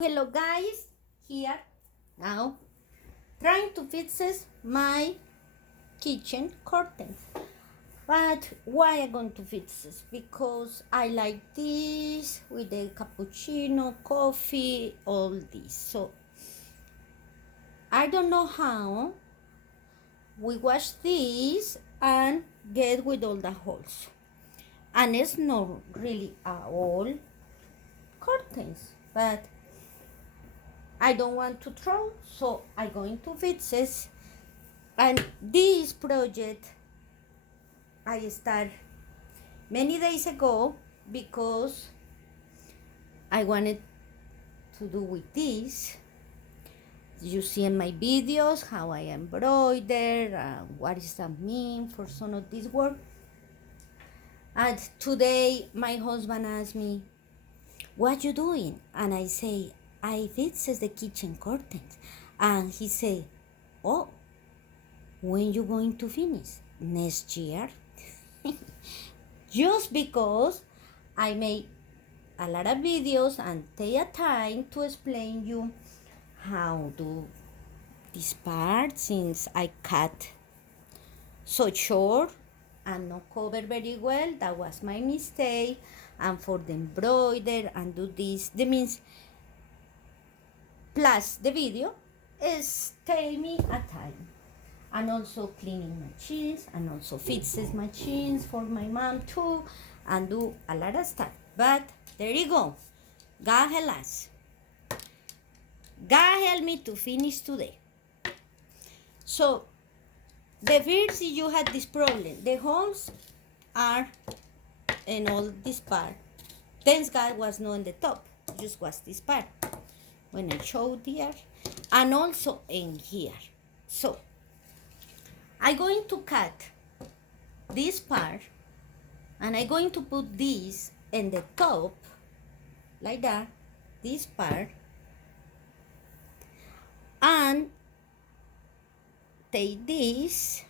Hello guys, here now trying to fix my kitchen curtains. But why I'm going to fix this? Because I like this with the cappuccino, coffee, all this. So I don't know how we wash this and get with all the holes. And it's not really all curtains, but I don't want to throw, so I'm going to fix this. And this project I started many days ago because I wanted to do with this. You see in my videos how I embroider, what does that mean for some of this work. And today my husband asked me, "What you doing?" And I say, "I fixes the kitchen curtains." And he say, "Oh, when you going to finish?" "Next year." Just because I made a lot of videos and take a time to explain you how do this part, since I cut so short and not cover very well. That was my mistake. And for the embroider and do this, that means plus the video is take me a time. And also cleaning machines and also fixes machines for my mom too, and do a lot of stuff. But there you go. God help us. God help me to finish today. So the first you had this problem. The holes are in all this part. Thanks God was not on the top. Just was this part. When I showed here. And also in here. So I'm going to cut this part and I'm going to put this in the top like that, this part, and take this.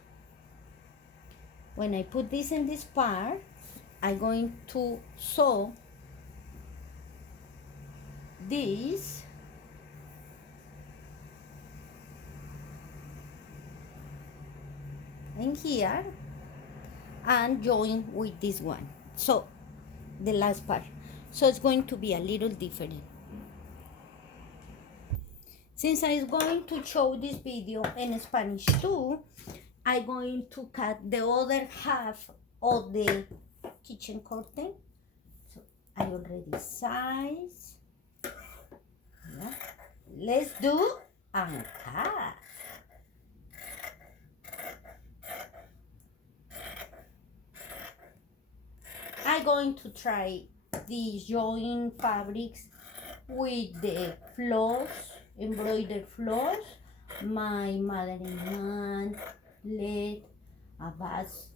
When I put this in this part, I'm going to sew this in here and join with this one. So the last part. So it's going to be a little different. Since I'm going to show this video in Spanish too, I'm going to cut the other half of the kitchen curtain. So I already size. Yeah. Let's do and cut. I'm going to try these join fabrics with the floss, embroidered floss. My mother-in-law let a vase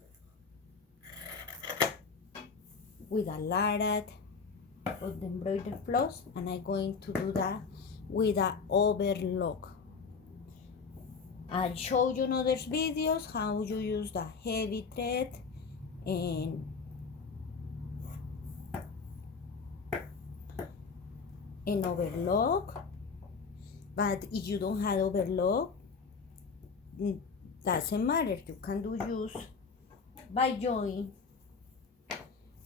with a lot of the embroidered floss, and I'm going to do that with a overlock. I'll show you in other videos how you use the heavy thread and in overlock. But if you don't have overlock, doesn't matter, you can do use by join.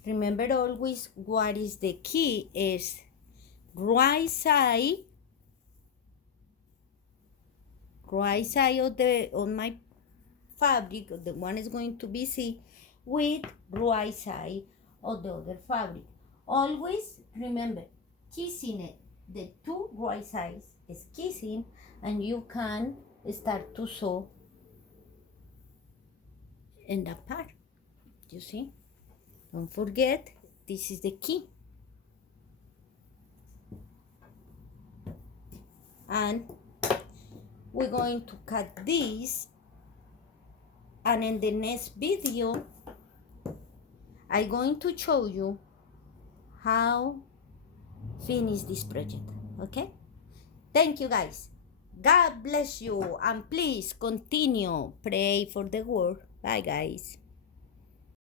Remember always what is the key is right side of the on my fabric, the one is going to be see with right side of the other fabric. Always remember kissing it, the two right sides is kissing, and you can start to sew in that part. You see, don't forget, this is the key. And we're going to cut this, and in the next video I'm going to show you how finish this project. Okay, thank you guys. God bless you, and please continue pray for the world. Bye guys.